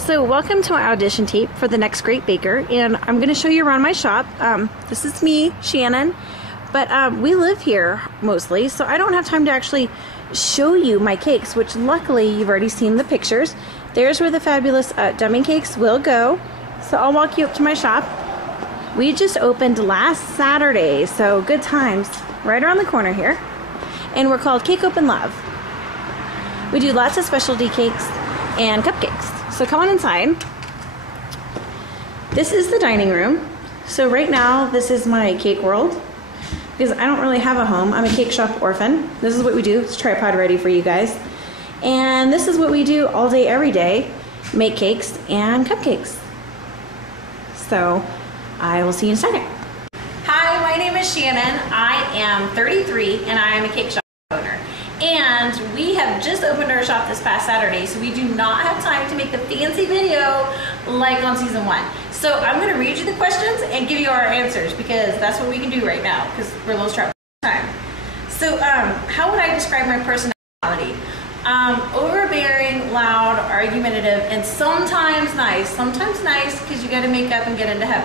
So welcome to my audition tape for the next great baker, and I'm going to show you around my shop. This is me, Shannon, but we live here mostly, so I don't have time to actually show you my cakes, which luckily you've already seen the pictures. There's where the fabulous dummy cakes will go. So I'll walk you up to my shop. We just opened last Saturday, so good times, right around the corner here. And we're called Cake Open Love. We do lots of specialty cakes and cupcakes. So come on inside. This is the dining room. So right now, this is my cake world because I don't really have a home. I'm a cake shop orphan. This is what we do. It's tripod ready for you guys. And this is what we do all day, every day. Make cakes and cupcakes. So I will see you in a second. Hi, my name is Shannon. I am 33 and I am a cake shop owner. And we have just opened our shop this past Saturday, so we do not have time to make the fancy video like on season 1. So I'm going to read you the questions and give you our answers because that's what we can do right now because we're a little strapped for time. So how would I describe my personality? Overbearing, loud, argumentative, and sometimes nice. Sometimes nice because you got to make up and get into heaven.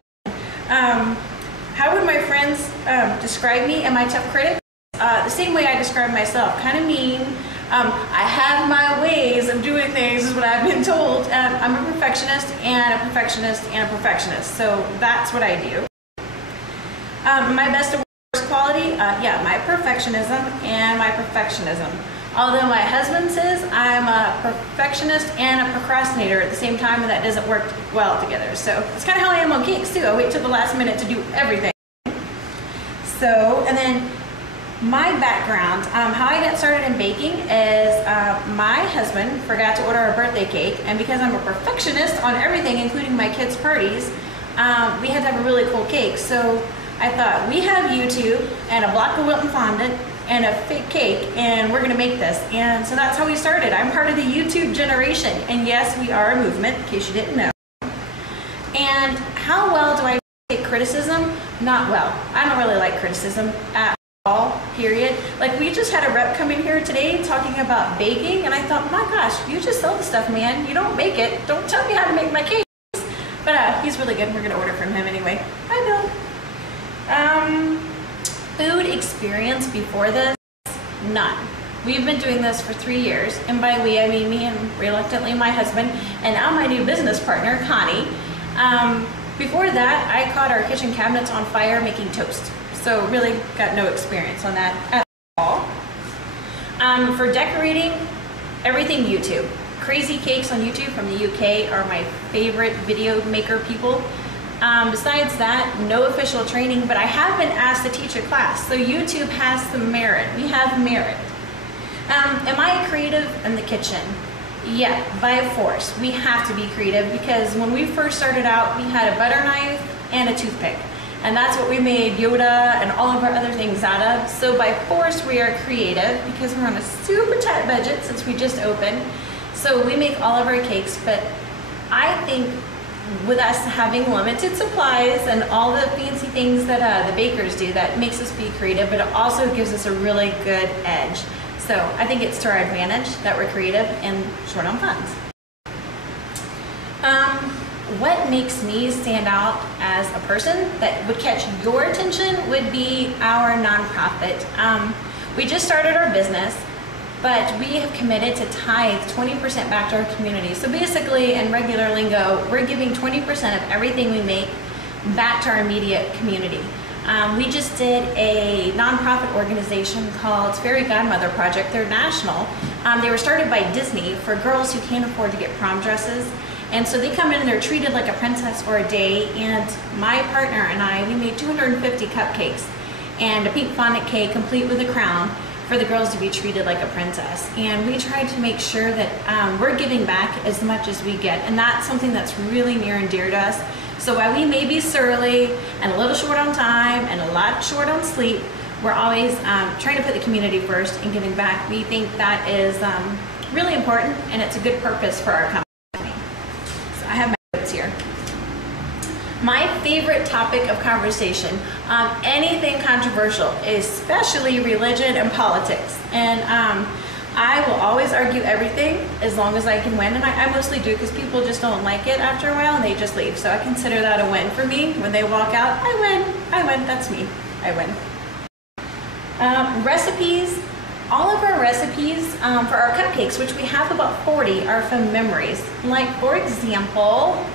How would my friends describe me? Am I a tough critic? The same way I describe myself, kind of mean. I have my ways of doing things is what I've been told. I'm a perfectionist and a perfectionist and a perfectionist, so that's what I do. My best and worst quality, yeah, my perfectionism and my perfectionism. Although my husband says I'm a perfectionist and a procrastinator at the same time, and that doesn't work well together. So it's kind of how I am on cakes too. I wait till the last minute to do everything. So, and then my background, how I got started in baking is my husband forgot to order a birthday cake, and because I'm a perfectionist on everything, including my kids' parties, we had to have a really cool cake. So I thought, we have YouTube and a block of Wilton fondant and a fake cake, and we're gonna make this. And so that's how we started. I'm part of the YouTube generation, and yes, we are a movement, in case you didn't know. And how well do I take criticism? Not well. I don't really like criticism at all, period. Like, we just had a rep come in here today talking about baking, and I thought, my gosh, you just sell the stuff, man. You don't make it. Don't tell me how to make my cakes. But he's really good. We're gonna order from him anyway. I know. Food experience before this, none. We've been doing this for 3 years, and by we, I mean me and reluctantly my husband, and now my new business partner, Connie. Before that, I caught our kitchen cabinets on fire making toast. So really got no experience on that at all. For decorating, everything YouTube. Crazy Cakes on YouTube from the UK are my favorite video maker people. Besides that, no official training, but I have been asked to teach a class, so YouTube has some merit. We have merit. Am I creative in the kitchen? Yeah, by force. We have to be creative because when we first started out, we had a butter knife and a toothpick. And that's what we made Yoda and all of our other things out of. So by force, we are creative because we're on a super tight budget since we just opened. So we make all of our cakes, but I think with us having limited supplies and all the fancy things that the bakers do, that makes us be creative, but it also gives us a really good edge. So I think it's to our advantage that we're creative and short on funds. What makes me stand out as a person that would catch your attention would be our nonprofit. We just started our business, but we have committed to tithe 20% back to our community. So basically, in regular lingo, we're giving 20% of everything we make back to our immediate community. We just did a nonprofit organization called Fairy Godmother Project. They're national. They were started by Disney for girls who can't afford to get prom dresses. And so they come in and they're treated like a princess for a day. And my partner and I, we made 250 cupcakes and a pink fondant cake complete with a crown for the girls to be treated like a princess. And we tried to make sure that we're giving back as much as we get. And that's something that's really near and dear to us. So while we may be surly and a little short on time and a lot short on sleep, we're always trying to put the community first and giving back. We think that is really important, and it's a good purpose for our company. So I have my notes here. My favorite topic of conversation, anything controversial, especially religion and politics. And I will always argue everything as long as I can win, and I mostly do because people just don't like it after a while and they just leave. So I consider that a win for me. When they walk out, I win, that's me, I win. Recipes, all of our recipes for our cupcakes, which we have about 40, are from memories. Like, for example,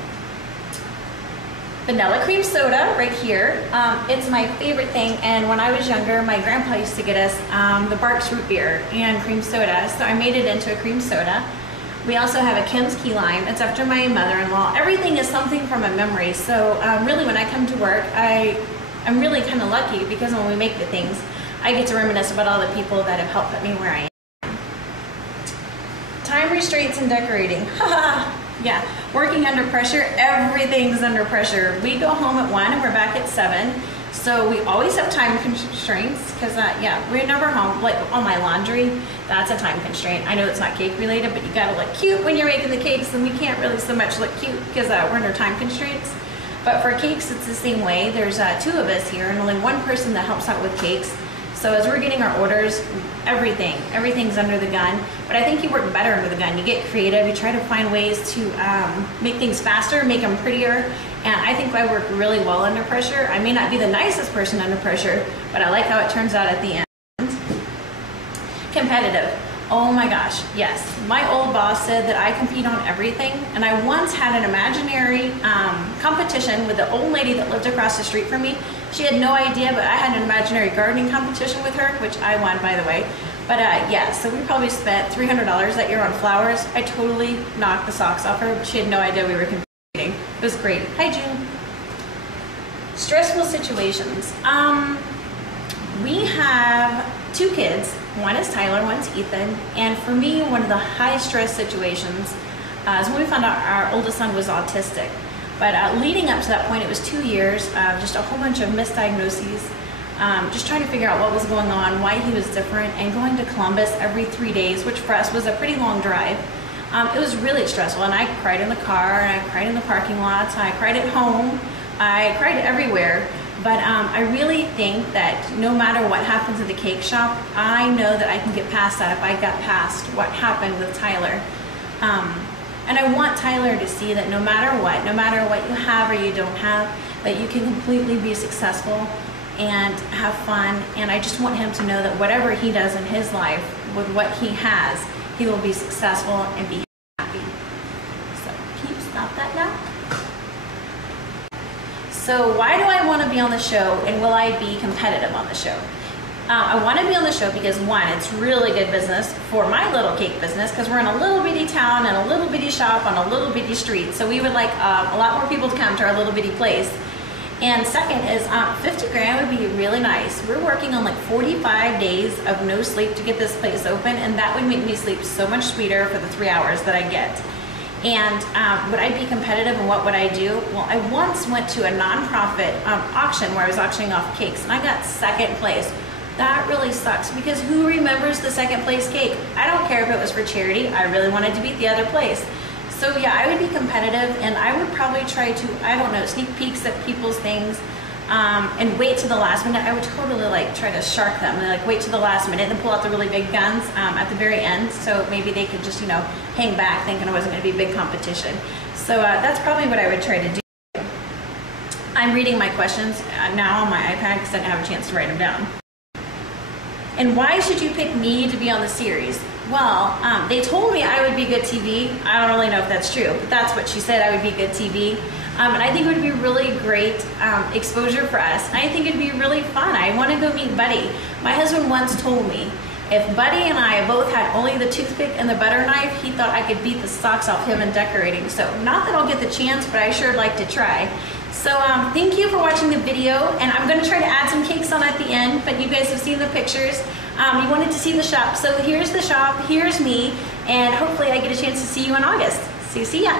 vanilla cream soda right here. It's my favorite thing, and when I was younger, my grandpa used to get us the Barks root beer and cream soda, so I made it into a cream soda. We also have a Kim's key lime. It's after my mother-in-law. Everything is something from a memory, so really when I come to work, I'm really kind of lucky because when we make the things, I get to reminisce about all the people that have helped put me where I am. Time restraints and decorating. Yeah, working under pressure, everything's under pressure. We go home at 1 and we're back at 7. So we always have time constraints because, yeah, we're never home. Like on my laundry, that's a time constraint. I know it's not cake related, but you gotta look cute when you're making the cakes, and we can't really so much look cute because we're under time constraints. But for cakes, it's the same way. There's 2 of us here and only 1 person that helps out with cakes. So as we're getting our orders, everything's under the gun. But I think you work better under the gun. You get creative, you try to find ways to make things faster, make them prettier. And I think I work really well under pressure. I may not be the nicest person under pressure, but I like how it turns out at the end. Competitive. Oh my gosh, yes. My old boss said that I compete on everything, and I once had an imaginary competition with the old lady that lived across the street from me. She had no idea, but I had an imaginary gardening competition with her, which I won, by the way. But yeah, so we probably spent $300 that year on flowers. I totally knocked the socks off her, but she had no idea we were competing. It was great. Hi, June. Stressful situations. We have 2 kids. One is Tyler, one's Ethan. And for me, one of the high stress situations is when we found out our oldest son was autistic. But leading up to that point, it was 2 years of just a whole bunch of misdiagnoses, just trying to figure out what was going on, why he was different, and going to Columbus every 3 days, which for us was a pretty long drive. It was really stressful, and I cried in the car, and I cried in the parking lots, I cried at home, I cried everywhere. But I really think that no matter what happens at the cake shop, I know that I can get past that if I got past what happened with Tyler. And I want Tyler to see that no matter what you have or you don't have, that you can completely be successful and have fun. And I just want him to know that whatever he does in his life with what he has, he will be successful and be happy. So can you stop that now? So why do I want to be on the show, and will I be competitive on the show? I want to be on the show because, 1, it's really good business for my little cake business because we're in a little bitty town and a little bitty shop on a little bitty street. So we would like a lot more people to come to our little bitty place. And second is 50 grand would be really nice. We're working on like 45 days of no sleep to get this place open, and that would make me sleep so much sweeter for the 3 hours that I get. And would I be competitive, and what would I do? Well, I once went to a nonprofit auction where I was auctioning off cakes, and I got 2nd place. That really sucks because who remembers the 2nd place cake? I don't care if it was for charity. I really wanted to beat the other place. So yeah, I would be competitive, and I would probably try to, I don't know, sneak peeks at people's things and wait to the last minute. I would totally like try to shark them and like wait to the last minute and pull out the really big guns at the very end, so maybe they could just, you know, hang back thinking it wasn't going to be big competition. So that's probably what I would try to do. I'm reading my questions now on my iPad because I didn't have a chance to write them down. And why should you pick me to be on the series? Well, they told me I would be good TV. I don't really know if that's true, but that's what she said, I would be good TV. And I think it would be really great exposure for us. And I think it'd be really fun. I want to go meet Buddy. My husband once told me, if Buddy and I both had only the toothpick and the butter knife, he thought I could beat the socks off him in decorating. So not that I'll get the chance, but I sure would like to try. So thank you for watching the video, and I'm going to try to add some cakes on at the end, but you guys have seen the pictures. You wanted to see the shop, so here's the shop, here's me, and hopefully I get a chance to see you in August. So see ya.